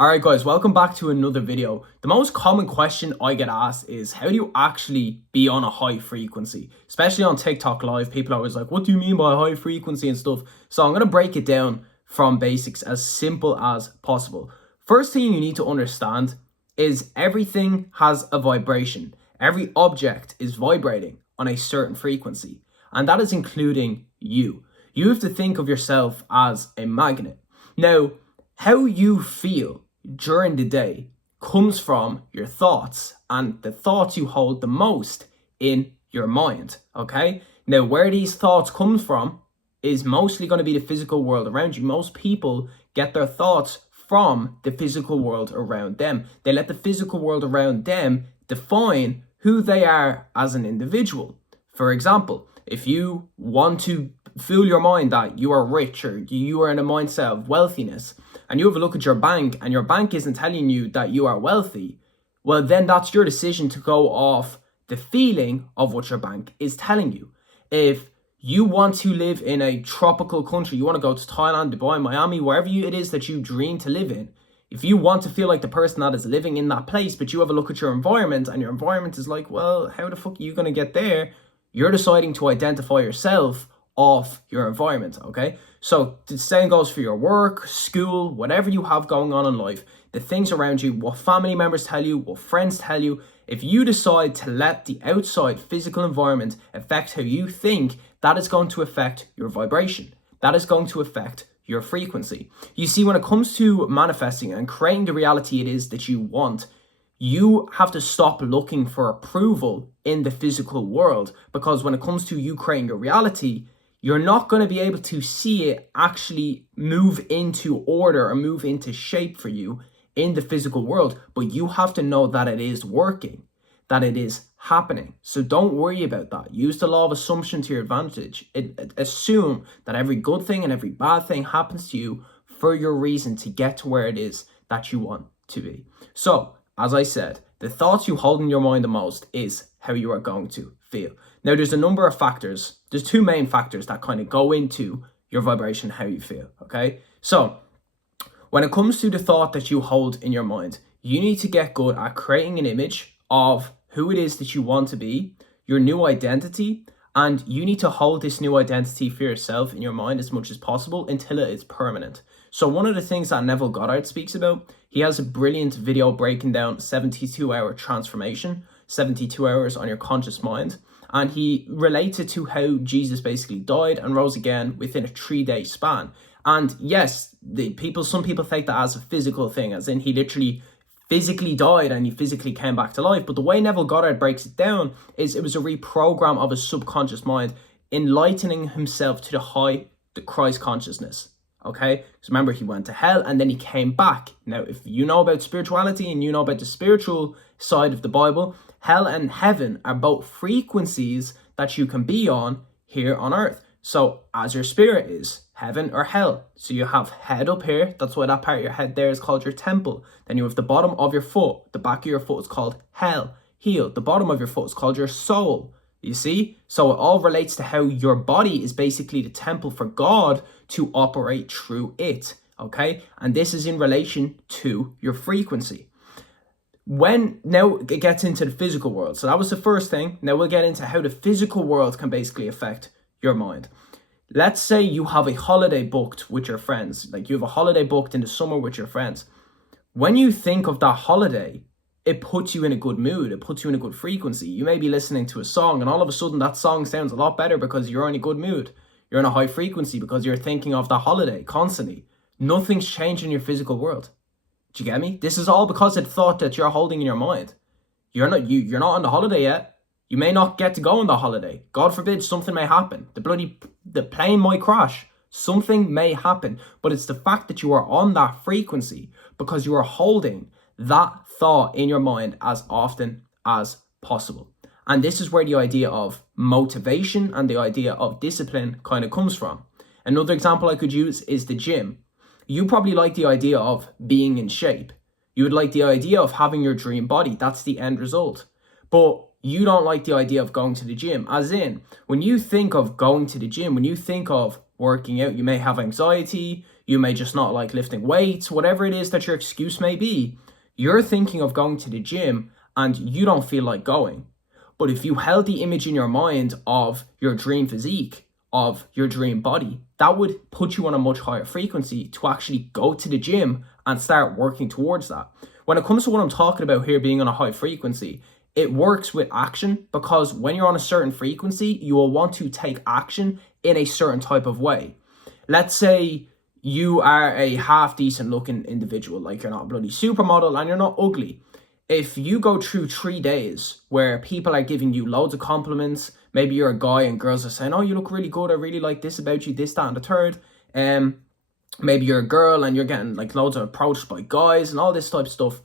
Alright guys, welcome back to another video. The most common question I get asked is how do you actually be on a high frequency? Especially on TikTok live, people are always like, what do you mean by high frequency and stuff? So I'm going to break it down from basics as simple as possible. First thing you need to understand is everything has a vibration. Every object is vibrating on a certain frequency, and that is including you. You have to think of yourself as a magnet. Now, how you feel during the day comes from your thoughts, and the thoughts you hold the most in your mind. Okay, now where these thoughts come from is mostly going to be the physical world around you. Most people get their thoughts from the physical world around them. They let the physical world around them define who they are as an individual. For example, if you want to fool your mind that you are rich or you are in a mindset of wealthiness, and you have a look at your bank and your bank isn't telling you that you are wealthy, well, then that's your decision to go off the feeling of what your bank is telling you. If you want to live in a tropical country, you want to go to Thailand, Dubai, Miami, wherever it is that you dream to live in, if you want to feel like the person that is living in that place, but you have a look at your environment and your environment is like, well, how the fuck are you going to get there? You're deciding to identify yourself off your environment, okay? So the same goes for your work, school, whatever you have going on in life, the things around you, what family members tell you, what friends tell you. If you decide to let the outside physical environment affect how you think, that is going to affect your vibration. That is going to affect your frequency. You see, when it comes to manifesting and creating the reality it is that you want, you have to stop looking for approval in the physical world, because when it comes to you creating your reality, you're not going to be able to see it actually move into order or move into shape for you in the physical world. But you have to know that it is working, that it is happening. So don't worry about that. Use the law of assumption to your advantage. Assume that every good thing and every bad thing happens to you for your reason to get to where it is that you want to be. So, as I said, the thoughts you hold in your mind the most is how you are going to feel. Now, there's a number of factors. There's two main factors that kind of go into your vibration, how you feel, okay? So, when it comes to the thought that you hold in your mind, you need to get good at creating an image of who it is that you want to be, your new identity, and you need to hold this new identity for yourself in your mind as much as possible until it is permanent. So one of the things that Neville Goddard speaks about, he has a brilliant video breaking down 72-hour transformation, 72 hours on your conscious mind. And he relates it to how Jesus basically died and rose again within a 3-day span. And yes, some people take that as a physical thing, as in he literally physically died and he physically came back to life. But the way Neville Goddard breaks it down is it was a reprogram of his subconscious mind, enlightening himself to the Christ consciousness. Okay, because remember, he went to hell and then he came back. Now, if you know about spirituality and you know about the spiritual side of the Bible, hell and heaven are both frequencies that you can be on here on earth. So as your spirit is, heaven or hell. So you have head up here. That's why that part of your head there is called your temple. Then you have the bottom of your foot. The back of your foot is called hell, heel. The bottom of your foot is called your soul. You see? So it all relates to how your body is basically the temple for God to operate through it. Okay? And this is in relation to your frequency. Now it gets into the physical world. So that was the first thing. Now we'll get into how the physical world can basically affect your mind. Let's say you have a holiday booked with your friends. Like you have a holiday booked in the summer with your friends. When you think of that holiday, it puts you in a good mood. It puts you in a good frequency. You may be listening to a song and all of a sudden that song sounds a lot better because you're in a good mood. You're in a high frequency because you're thinking of that holiday constantly. Nothing's changed in your physical world. Do you get me? This is all because of the thought that you're holding in your mind. You're not on the holiday yet. You may not get to go on the holiday. God forbid, something may happen. The plane might crash. Something may happen. But it's the fact that you are on that frequency because you are holding that thought in your mind as often as possible. And this is where the idea of motivation and the idea of discipline kind of comes from. Another example I could use is the gym. You probably like the idea of being in shape. You would like the idea of having your dream body. That's the end result. But you don't like the idea of going to the gym. As in, when you think of going to the gym, when you think of working out, you may have anxiety, You may just not like lifting weights, whatever it is that your excuse may be. You're thinking of going to the gym and you don't feel like going. But if you held the image in your mind of your dream physique, of your dream body, that would put you on a much higher frequency to actually go to the gym and start working towards that. When it comes to what I'm talking about here being on a high frequency, it works with action, because when you're on a certain frequency, you will want to take action in a certain type of way. Let's say you are a half decent looking individual, like you're not a bloody supermodel and you're not ugly. If you go through 3 days where people are giving you loads of compliments, maybe you're a guy and girls are saying, oh, you look really good, I really like this about you, this, that, and the third. Maybe you're a girl and you're getting like loads of approached by guys and all this type of stuff.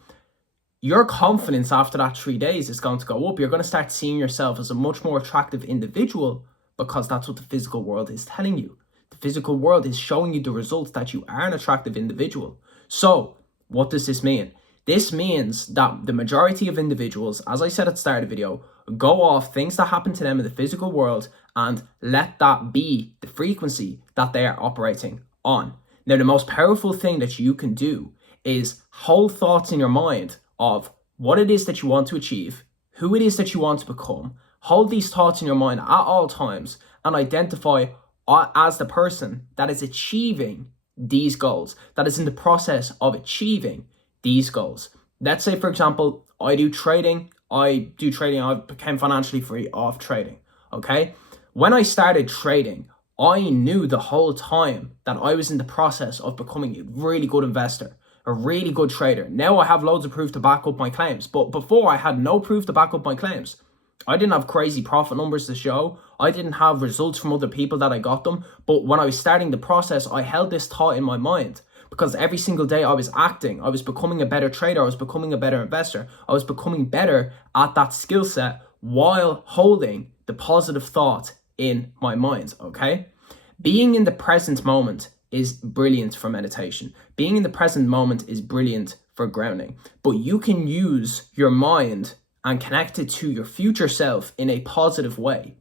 Your confidence after that 3 days is going to go up. You're going to start seeing yourself as a much more attractive individual, because that's what the physical world is telling you. The physical world is showing you the results that you are an attractive individual. So what does this mean? This means that the majority of individuals, as I said at the start of the video, go off things that happen to them in the physical world and let that be the frequency that they are operating on. Now, the most powerful thing that you can do is hold thoughts in your mind of what it is that you want to achieve, who it is that you want to become. Hold these thoughts in your mind at all times and identify as the person that is achieving these goals, that is in the process of achieving these goals. Let's say, for example, I do trading. I became financially free off trading, okay? When I started trading, I knew the whole time that I was in the process of becoming a really good investor, a really good trader. Now I have loads of proof to back up my claims, but before I had no proof to back up my claims. I didn't have crazy profit numbers to show. I didn't have results from other people that I got them. But when I was starting the process, I held this thought in my mind, because every single day I was acting. I was becoming a better trader. I was becoming a better investor. I was becoming better at that skill set while holding the positive thought in my mind, okay? Being in the present moment is brilliant for meditation. Being in the present moment is brilliant for grounding. But you can use your mind and connect it to your future self in a positive way.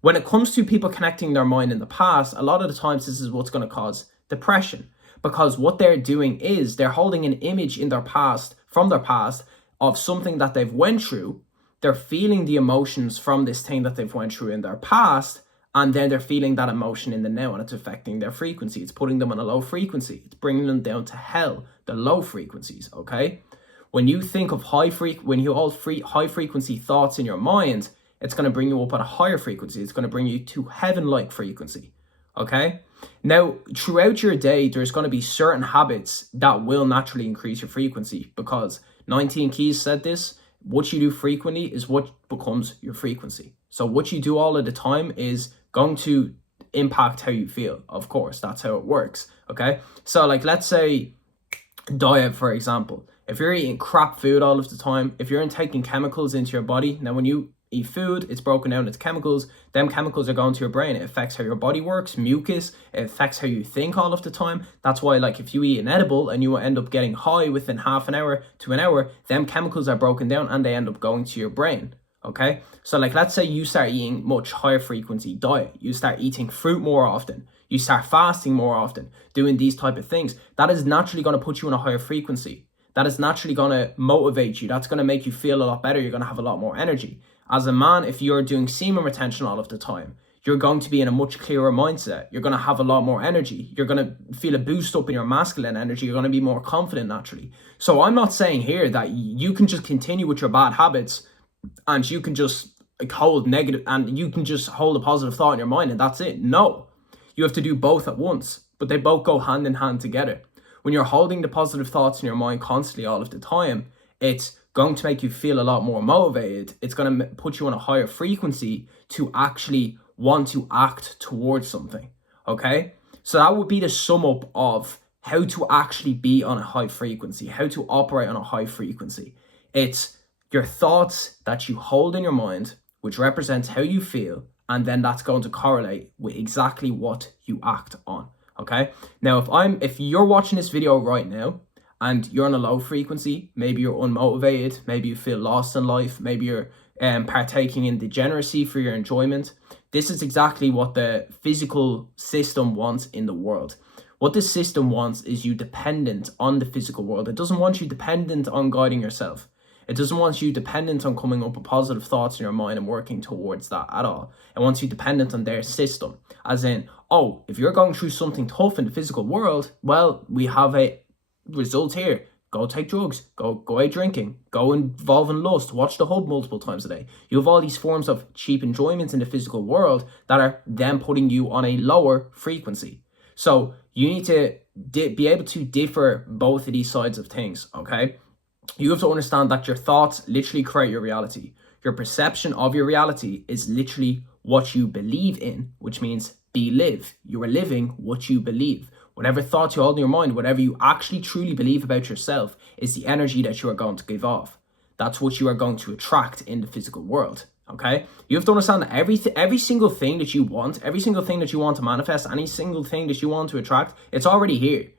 When it comes to people connecting their mind in the past, a lot of the times this is what's going to cause depression, because what they're doing is they're holding an image in their past, from their past, of something that they've went through. They're feeling the emotions from this thing that they've went through in their past, and then they're feeling that emotion in the now, and it's affecting their frequency. It's putting them on a low frequency. It's bringing them down to hell, the low frequencies, okay? When you think of high frequency thoughts in your mind, it's going to bring you up at a higher frequency. It's going to bring you to heaven-like frequency, okay? Now, throughout your day, there's going to be certain habits that will naturally increase your frequency, because 19 Keys said this: what you do frequently is what becomes your frequency. So what you do all of the time is going to impact how you feel. Of course, that's how it works, okay? So like, let's say diet, for example. If you're eating crap food all of the time, if you're taking chemicals into your body, now when you eat food, it's broken down into chemicals. Them chemicals are going to your brain. It affects how your body works, mucus. It affects how you think all of the time. That's why, like, if you eat an edible and you end up getting high within half an hour to an hour, them chemicals are broken down and they end up going to your brain, okay? So, like, let's say you start eating much higher frequency diet. You start eating fruit more often. You start fasting more often, doing these type of things. That is naturally going to put you in a higher frequency. That is naturally going to motivate you. That's going to make you feel a lot better. You're going to have a lot more energy. As a man, if you're doing semen retention all of the time, you're going to be in a much clearer mindset. You're going to have a lot more energy. You're going to feel a boost up in your masculine energy. You're going to be more confident naturally. So I'm not saying here that you can just continue with your bad habits and you can just hold negative and you can just hold a positive thought in your mind and that's it. No, you have to do both at once, but they both go hand in hand together. When you're holding the positive thoughts in your mind constantly all of the time, it's going to make you feel a lot more motivated. It's going to put you on a higher frequency to actually want to act towards something, okay? So that would be the sum up of how to actually be on a high frequency, how to operate on a high frequency. It's your thoughts that you hold in your mind, which represents how you feel, and then that's going to correlate with exactly what you act on, okay? Now, if you're watching this video right now, and you're on a low frequency, maybe you're unmotivated, maybe you feel lost in life, maybe you're partaking in degeneracy for your enjoyment. This is exactly what the physical system wants in the world. What this system wants is you dependent on the physical world. It doesn't want you dependent on guiding yourself. It doesn't want you dependent on coming up with positive thoughts in your mind and working towards that at all. It wants you dependent on their system. As in, oh, if you're going through something tough in the physical world, well, we have a result here. Go take drugs, go out drinking, go involve in lust, watch the hub multiple times a day. You have all these forms of cheap enjoyments in the physical world that are then putting you on a lower frequency. So you need to be able to differ both of these sides of things, okay? You have to understand that your thoughts literally create your reality. Your perception of your reality is literally what you believe in, which means believe. You are living what you believe. Whatever thoughts you hold in your mind, whatever you actually truly believe about yourself is the energy that you are going to give off. That's what you are going to attract in the physical world, okay? You have to understand that every single thing that you want, every single thing that you want to manifest, any single thing that you want to attract, it's already here.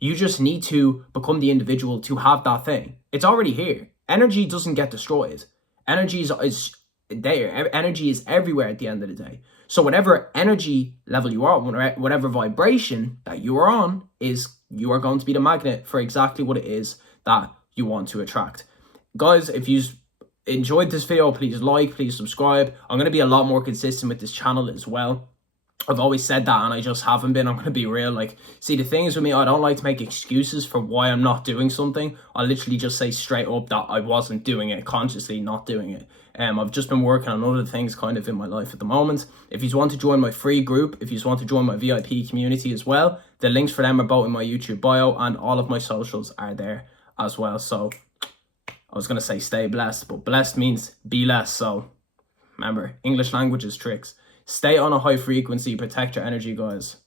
You just need to become the individual to have that thing. It's already here. Energy doesn't get destroyed. Energy is there. Energy is everywhere at the end of the day. So whatever energy level you are on, whatever vibration that you are on, you are going to be the magnet for exactly what it is that you want to attract. Guys, if you enjoyed this video, please like, please subscribe. I'm going to be a lot more consistent with this channel as well. I've always said that and I just haven't been. I'm going to be real. Like, see, the thing is with me, I don't like to make excuses for why I'm not doing something. I literally just say straight up that I wasn't doing it, consciously not doing it. I've just been working on other things kind of in my life at the moment. If you want to join my free group, if you want to join my VIP community as well, the links for them are both in my YouTube bio and all of my socials are there as well. So I was going to say stay blessed, but blessed means be less. So remember, English language is tricks. Stay on a high frequency, protect your energy, guys.